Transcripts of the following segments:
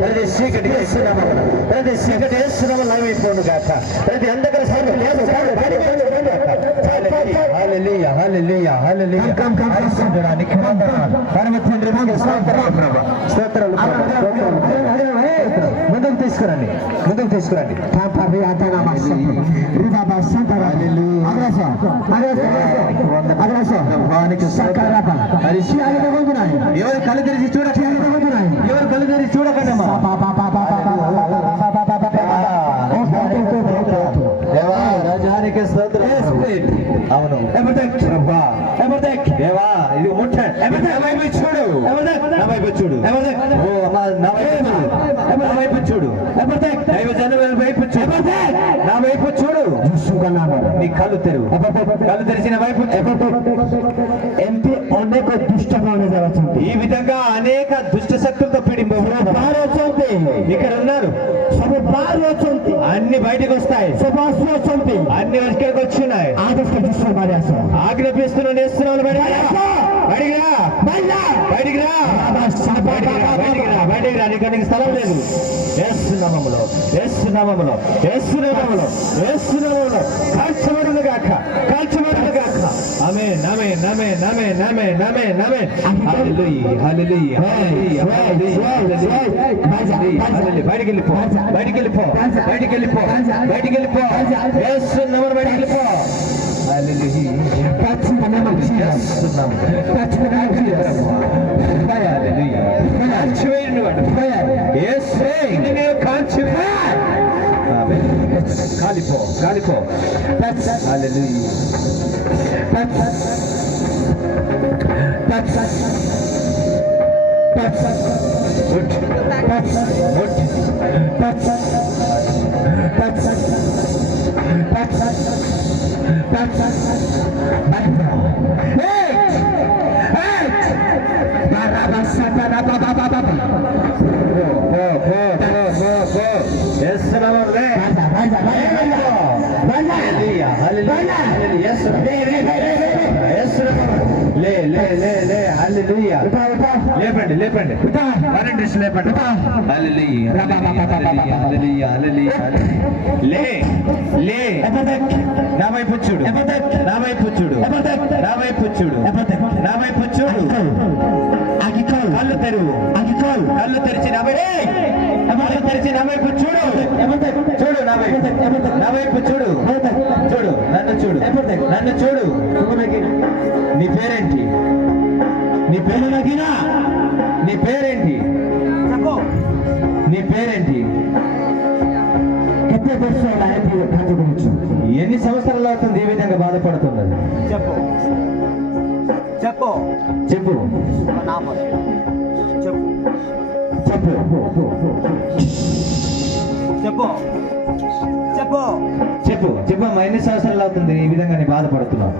ప్రతి చీకటి వేస్తున్నాము, ప్రతి చీకటి వేస్తున్నాము లైవ్ గాక. ప్రతి అంధకార సాగు లేదు. ముందుకు తీసుకురండి, ముందుకు తీసుకురండి. ఎవరు కళ్ళు తెరిచి చూడకండి, ఎవరు కళ్ళు తెరిచి చూడకండి. రాజానికి అవును దేవా, ఇది ముట్టండి. చూడు నా వైపు చూడు, నా వైపు చూడు, దైవజనుల వైపు చూడు, నా వైపు చూడు. నీ కళ్ళు తెరువు, కళ్ళు తెరిచిన వైపు. ఎంపీ అనేక దుష్ట ఈ విధంగా అనేక దుష్ట శక్తులతో పీడింపబడి ఇక్కడ ఉన్నారు. అన్ని బయటకు వస్తాయి, అన్ని ఇక్కడికి వచ్చినాయి. ఆజ్ఞాపిస్తున్నాను, నేస్తున్నాను. బయటికి రా, నీకు స్థలం లేదు. ఏసునామములో కాల్చబడును గాక, కాల్చబడును గాక. ఆమేన్, ఆమేన్, ఆమేన్, ఆమేన్, ఆమేన్, ఆమేన్, ఆమేన్. హల్లెలూయా, హల్లెలూయా, హల్లెలూయా, హల్లెలూయా. బయటికి వెళ్ళిపో, బయటికి వెళ్ళిపో, బయటికి వెళ్ళిపో, బయటికి వెళ్ళిపో. ఏసునామములో బయటికి వెళ్ళిపో. Hallelujah. Touch the name of Jesus. Touch the name of Jesus. Hallelujah. Yes, in the name of conscience. Amen. Kalipo, Kalipo. Touch. Hallelujah. Touch. Touch. Touch. Good. Touch. Good. Touch. Touch. Touch. లేపండి, లేపండి, లేపండి. నా వైపు చూడు, నా వైపు చూడు, నా వైపు చూడు, నా వైపు చూడు. కళ్ళు తెరువు, కళ్ళు తెరిచి నా వైపు చూడు, చూడు నా వైపు, నా వైపు చూడు, చూడు నన్ను చూడు, నన్ను చూడు. నీ పేరేంటి? నీ పేరు నగినా? నీ పేరేంటి? నీ పేరేంటి? ఎన్ని సంవత్సరాలు అవుతుంది ఈ విధంగా బాధపడుతున్నది? చెప్పు, చెప్పు, చెప్పు, చెప్పు, చెప్పు, చెప్పు, చెప్పు, చెప్పమ్మా. ఎన్ని సంవత్సరాలు అవుతుంది ఈ విధంగా నీ బాధపడుతున్నావు?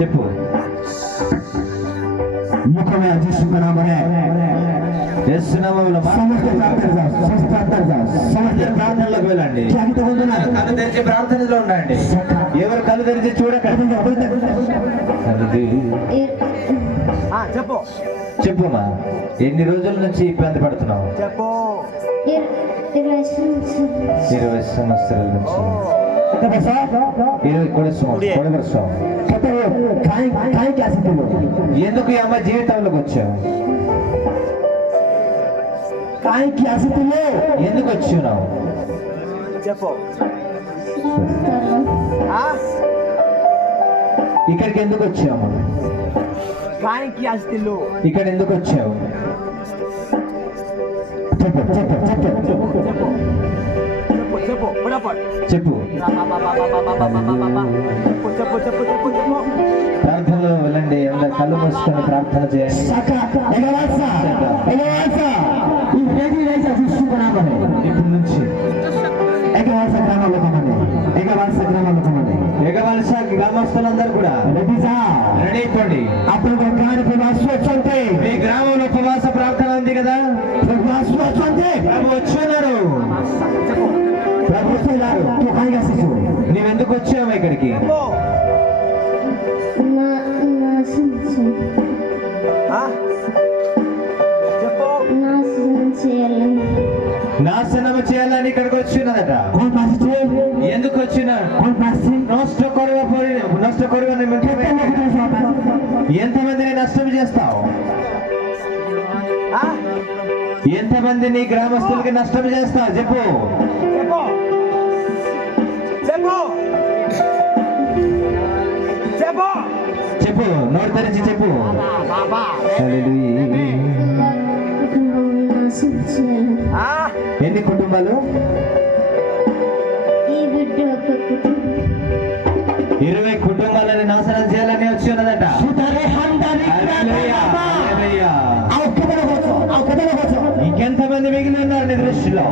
చెప్పు. ప్రార్థనలోకి వెళ్ళండి, కళ్ళు తెరిచి ప్రార్థనలో ఉండండి. ఎవరు కళ్ళు తెరిచి చూడకండి. చెప్పు, చెప్పుమా. ఎన్ని రోజుల నుంచి ఇబ్బంది పడుతున్నావు? చెప్పు. 20 సంవత్సరాల నుంచి. 20 ವರ್ಷ. ఎందుకు ఈ అమ్మ జీవితంలోకి వచ్చావు? ఎందుకు వచ్చావు? చెప్పు. ఇక్కడికి ఎందుకు వచ్చావు? ఇక్కడ ఎందుకు వచ్చావు? చెప్పు, చెప్పు, చెప్పు, చెప్పు. ప్రార్థనలో వెళ్ళండి, అందరు కళ్ళు మూసుకొని ప్రార్థన చేయండి. ఇప్పుడు నుంచి ఎగవలస గ్రామస్తులందరూ కూడా రెడీ అయిపోండి. అప్పుడు మీ గ్రామంలో ఉపవాస ప్రార్థన ఉంది కదా? ప్రభు వచ్చున్నారు. నీవెందుకు వచ్చావు ఇక్కడికి? నాశనం చేయాలని ఇక్కడికి వచ్చినదట. ఎందుకు వచ్చిన? ఎంతమందిని నష్టం చేస్తావు? ఎంతమందిని గ్రామస్తులకి నష్టం చేస్తావు? చెప్పు చెప్పు, నోరు తెరిచి చెప్పు. ఎన్ని కుటుంబాలు? 20 కుటుంబాలని నాశనం చేయాలని వచ్చి ఉన్నదట. ఇంకెంతమంది మిగిలి ఉన్నారు నీ దృష్టిలో?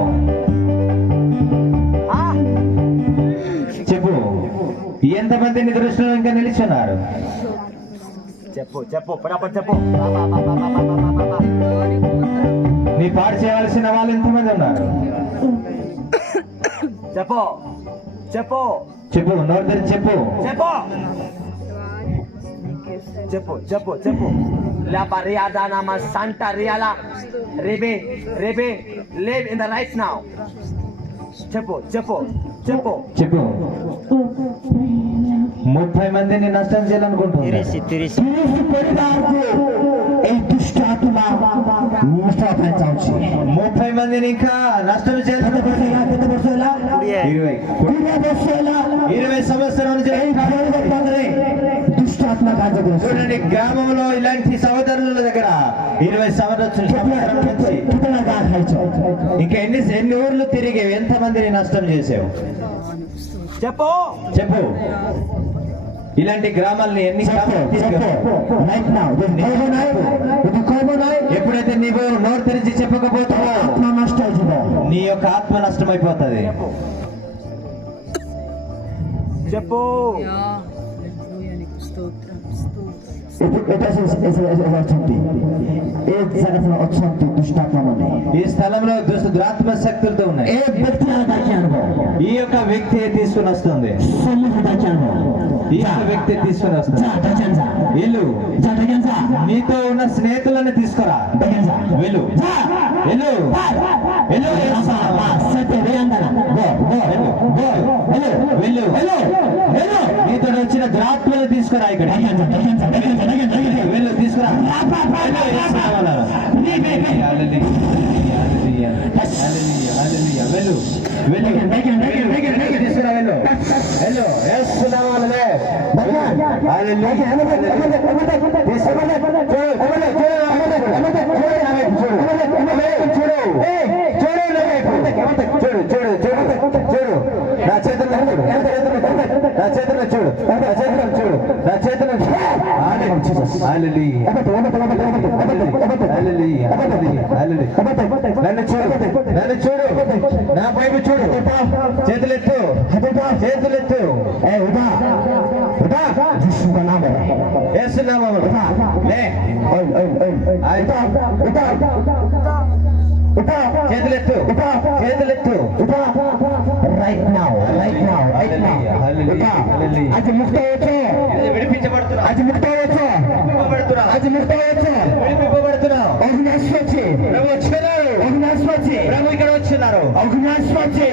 చెప్పు, ఎంతమంది నీ దృష్టిలో ఇంకా నిలిచున్నారు? చెప్పు చెప్పు చెప్పు. నీ పాడు చేయవలసిన వాళ్ళు ఎంతమంది ఉన్నారు? చెప్పు చెప్పు చెప్పు, నోరు తెరిచి చెప్పు. చెప్పు చెప్పు చెప్పు చెప్పు. La barriada nama Santa Riala Rebe Rebe live in the right now. చెప్పు చెప్పు చెప్పు చెప్పు. 30 మందిని నష్టం చేయాలనుకుంటున్నారు. 30 మందిని ఇంకా నష్టం చేయాలనుకుంటున్నారు. 20 సంవత్సరాలు చూడండి, గ్రామంలో ఇలాంటి సహోదరుల దగ్గర 20 సంవత్సరాల నుంచి ఇంకా ఎన్ని ఊర్లు తిరిగి ఎంతమందిని నష్టం చేసావు? చెప్పు చెప్పు. ఇలాంటి గ్రామాలని ఎన్ని ఎప్పుడైతే నీవు నోరు తెరిచి చెప్పకపోతావో నీ యొక్క ఆత్మ నష్టమైపోతుంది. చెప్పు. ఈ స్థలంలో దురాత్మ శక్తులతో ఉన్నాయి. ఈ యొక్క వ్యక్తి తీసుకుని వస్తుంది. ఈ యొక్క వ్యక్తి తీసుకుని వస్తుంది. వెళ్ళు, నీతో ఉన్న స్నేహితులను తీసుకురా. వెళ్ళు వెళ్ళు వెళ్ళు వెళ్ళు వెళ్ళు. నీతో వచ్చిన దురాత్మను తీసుకురా. ఇక్కడ వెళ్ళు, తీసుకురా. వెళ్ళు వెళ్ళు తీసుకురా. వెళ్ళు వెళ్ళు. చూడు చూడు చూడు చూడు. నా చేతుల్లో చూడు, నా చేతుల్లో చూడు, నా చేతుల్లో చూడు, నా చేతుల్లో నన్ను చూడు, నన్ను చూడు, నా వైపు చూడు. చేతులెత్తు, చేతులెత్తు. చేతులెత్తు, చేతులెత్తు. Right now, right now, right now. అది ముక్తవచ్చు, విడిపించబడుతున్నా. అది ముక్తవచ్చు, అది ముక్తవచ్చు, విడిపింపబడుతున్నావు. అగ్నిస్వచ్చి ప్రభు వచ్చినారు, అగ్నిస్వచ్చి ప్రభు ఇక్కడ వచ్చినారు. అగ్నిస్వచ్చి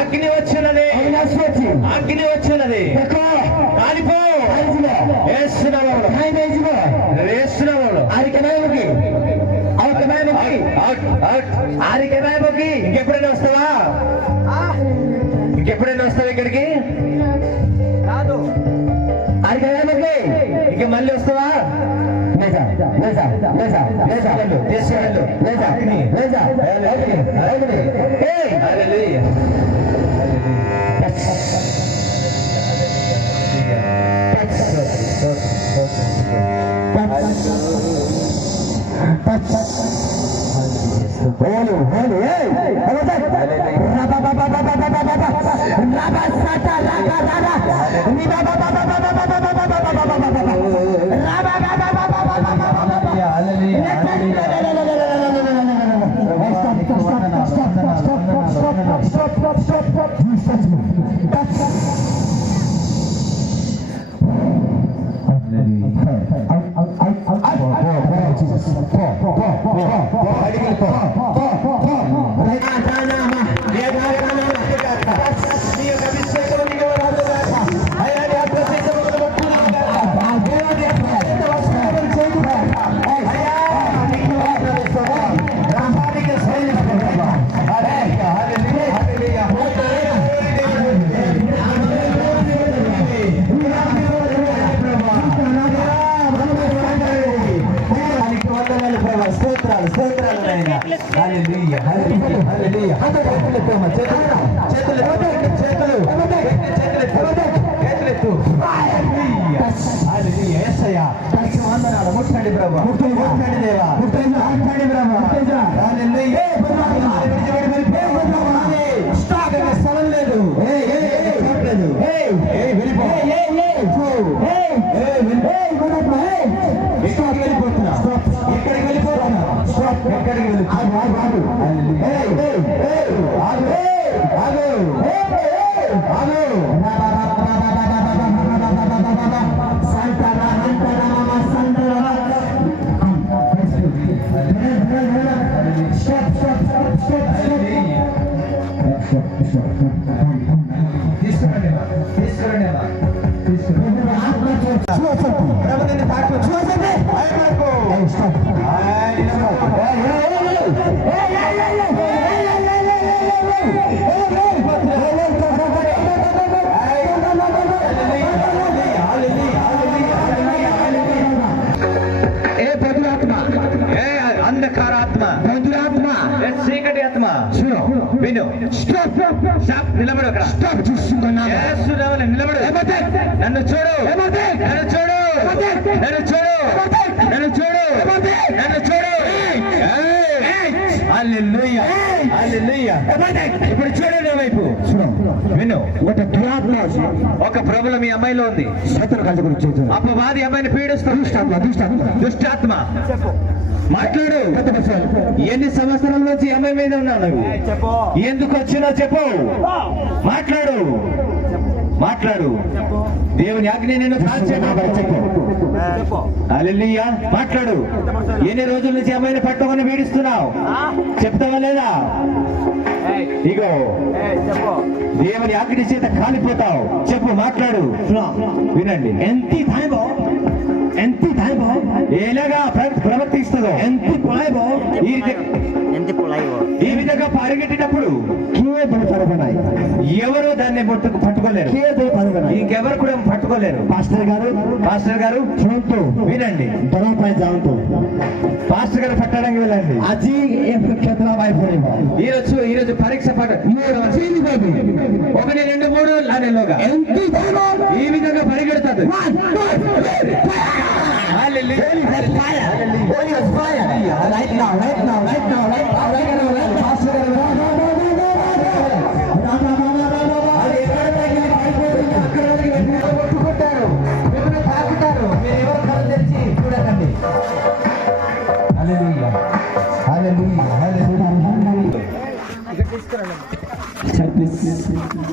అగ్ని వచ్చినది, అగ్నిస్వచ్చి అగ్ని వచ్చినది. కాలిపో వేస్తున్నావు, వేస్తున్నావు. ఆరికనాయకి ఆరికనాయకి ఇంకెప్పుడైనా వస్తావా? ఇంకెప్పుడైనా వస్తావా ఇక్కడికి? కాదు. ఆరికనాయకి ఇంక మళ్ళీ వస్తావా? స్తోత్రాలు నాయన. హల్లెలూయా హల్లెలూయా హల్లెలూయా. చేతులెత్తు. హల్లెలూయా. యేసయ్యా వందనాలు. ముట్టండి ప్రభు, ముట్టండి దేవా, ముట్టండి ప్రభు. హల్లెలూయా. స్థలం లేదు. వెళ్ళిపో. ఎక్కడికి వెళ్ళిపోతున్నా? ఎక్కడికి వెళ్ళి అంధకారాత్మ, చీకటి ఆత్మ విను. నిలబడు. నిలబడు. నన్ను చూడు, నన్ను చూడు, నన్ను చూడు, నన్ను చూడు, నన్ను చూడు. హల్లెలూయా హల్లెలూయా. ఇప్పుడు చూడు నా వైపు, విను. ఒక ప్రభుల మీ అమ్మాయిలో ఉంది. అపవాది అమ్మాయిని పీడిస్తాడు. దుష్టాత్మ. మాట్లాడు. ఎన్ని సంవత్సరాల నుంచి అమ్మాయి మీద ఉన్నావు? ఎందుకు వచ్చినా చెప్పు. మాట్లాడు. దేవుని ఆజ్ఞ నేను హల్లెలూయా. మాట్లాడు. ఎన్ని రోజుల నుంచి అమ్మాయిని పట్టుకొని పీడిస్తున్నావు? చెప్తావా లేదా? ఇగో దేవుని ఆజ్ఞ చేత కాలిపోతావు. చెప్పు, మాట్లాడు. వినండి. ఎంత ఎలాగా ప్రవర్తిస్తుందో, ఈ విధంగా పరిగెట్టినప్పుడు ఎవరు దాన్ని పట్టుకోలేరు. ఇంకెవరు కూడా పట్టుకోలేరు. పాస్టర్ గారు వినండి. పాస్టర్ గారు పట్టడానికి వెళ్ళండి. ఈరోజు పరీక్ష 1, 2, 3 లానేలోగా ఈ విధంగా పరిగెడతాడు.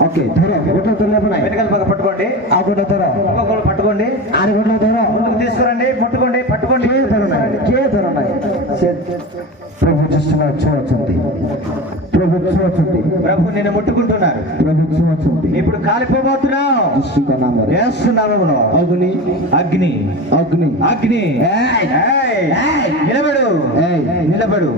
ఓకే, వెనకాల పట్టుకోండి. ఆ గుడ్డ ధర పట్టుకోండి. 6 గుడ్ల ధర తీసుకురండి. పట్టుకోండి. ప్రభు చూస్తున్నారు, చూడొచ్చుంది. ప్రభు నేను ముట్టుకుంటున్నారు. ఇప్పుడు కాలిపోబోతున్నావు. అగ్ని. నిలబడు.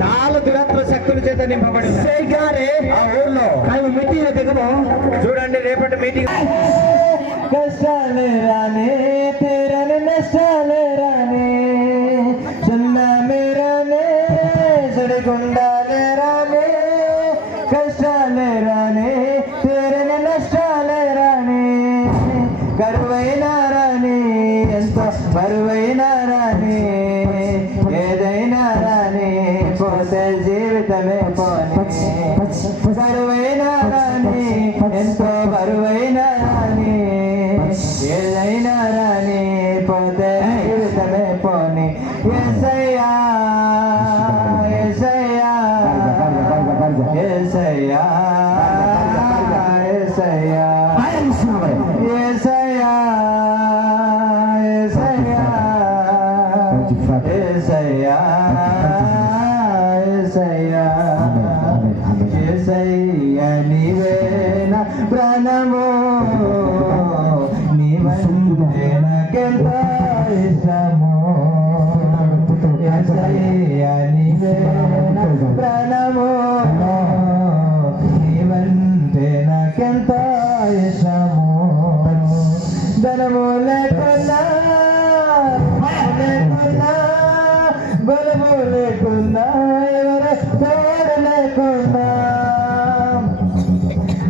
చాలా దురాత్మ శక్తుల చేత ఆత్మతో నింపబడి ఉన్నారు. సేగారే ఆ ఊర్లో కాయ్ మీటింగ్ देखो చూడండి రేపటి మీటింగ్ కష్టాలే రానే తెరని నష్టాలే రానే సున్నా మేరానే సరిగుండాలే రానే కష్టాలే రానే తెరని నష్టాలే రానే కరువైనా రాని ఎంతో బరువైనా రాని ఏదైనా రాని పోతే జీవితమే పోని కరువైనా రాని ఎంతో బరువైనా రాని ఏదైనా రాని పోతే జీవితమే పోని యేసయ్యా యేసయ్యా యేసయ్యా యేసయ్యా యేసయ్యా యేసయ్యా యేసయ్యా యేసయ్యా యేసయ్యా నీవే నా ప్రాణము నీవంటే నాకెంత ఇష్టము యేసయ్యా నీవే నా ప్రాణము నీవంటే నాకెంత ఇష్టము ధనము లేకున్నా బలము లేకున్నా ఎవరు తోడు లేకున్నా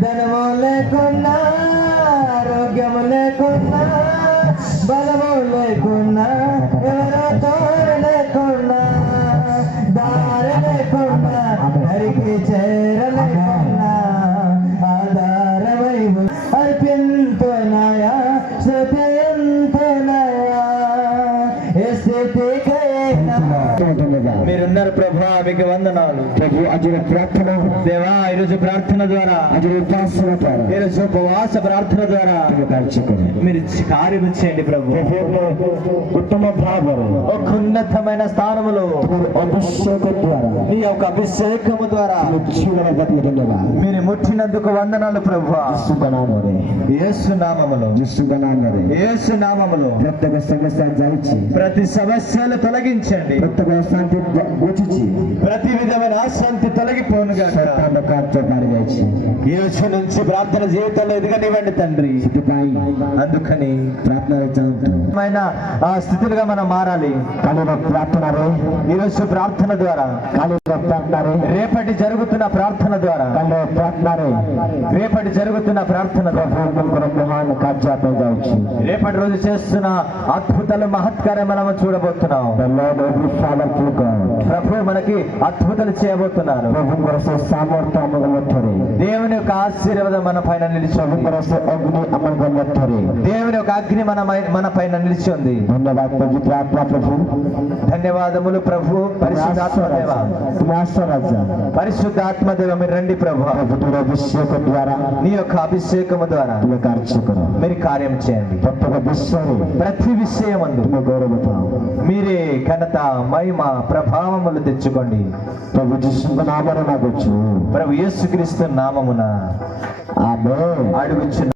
ధనము లేకున్నా ఆరోగ్యము లేకున్నా బలము లేకున్నా ఎవరు తోడు లేకున్నా దారి లేకున్నా హరికి చేరలేకున్నా ఆధారమై అర్పింతునాయా సత్యంతునాయా ఏ స్థితికైనా మీరున్నారు ప్రభా, మీకు వందనాలు ప్రభు అజర ప్రార్థన దేవా. ఈరోజు ప్రార్థన ద్వారా, అజర ఉపాసన ద్వారా ఈరోజు ఉపవాస ప్రార్థన ద్వారా కార్యక్రమం మీరు కార్యం చేయండి ప్రభు. ఉత్తమ భాగము ఒక ఉన్నతమైన స్థానములో అభిషేక ద్వారా మీ యొక్క అభిషేకము ద్వారా జీవన గతి మీరు ముట్టినందుకు వందనాలు ప్రభు. సుగనామరే యేసు నామములో, సుగనామరే యేసు నామములో ప్రత్యేక సమస్యను జాయిచి ప్రతి సమస్యలు తొలగించండి. ప్రత్యేక శాంతి గోచిచి ప్రతి విధమైన అశాంతి తొలగిపోనుగా సత్తాను కార్య పారివేచి ఈ రోజు నుంచి ప్రార్థన జీవితంలో ఎదగనివ్వండి తండ్రి. స్థితిపై అందుకని ప్రార్థన ఆ స్థితిగా మనం మారాలి. కాలువ ప్రార్థన రే ఈ రోజు ప్రార్థన ద్వారా, కాలువ ప్రార్థన రే రేపటి జరుగుతున్న ప్రార్థన ద్వారా, కాలువ ప్రార్థన రే రేపటి జరుగుతున్న ప్రార్థన ద్వారా, మహాన్ కార్యాపై జాయిచి రేపటి రోజు చేస్తున్న అద్భుతాలు మహత్కార్యం మనం చూడబోతున్నాం. ప్రభు మనకి అద్భుతాలు చేయబోతున్నారు. దేవుని యొక్క ఆశీర్వాదం మన పైన నిలిచి ఉంది. దేవుని యొక్క అగ్ని మన పైన నిలిచి ఉంది. ధన్యవాదములు ప్రభు. పరిశుద్ధాత్మదేవ, పరిశుద్ధాత్మదేవ మీరు రండి ప్రభు. అభిషేకం ద్వారా నీ యొక్క అభిషేకము ద్వారా మీరు కార్యం చేయండి. ప్రతి విషయమందు మీరే ఘనత, మహిమ, ప్రభావములు తెచ్చుకోండి ప్రభు నామన ప్రభు యేసుక్రీస్తు నామమున ఆమేన్ అడుగుచున్నాను.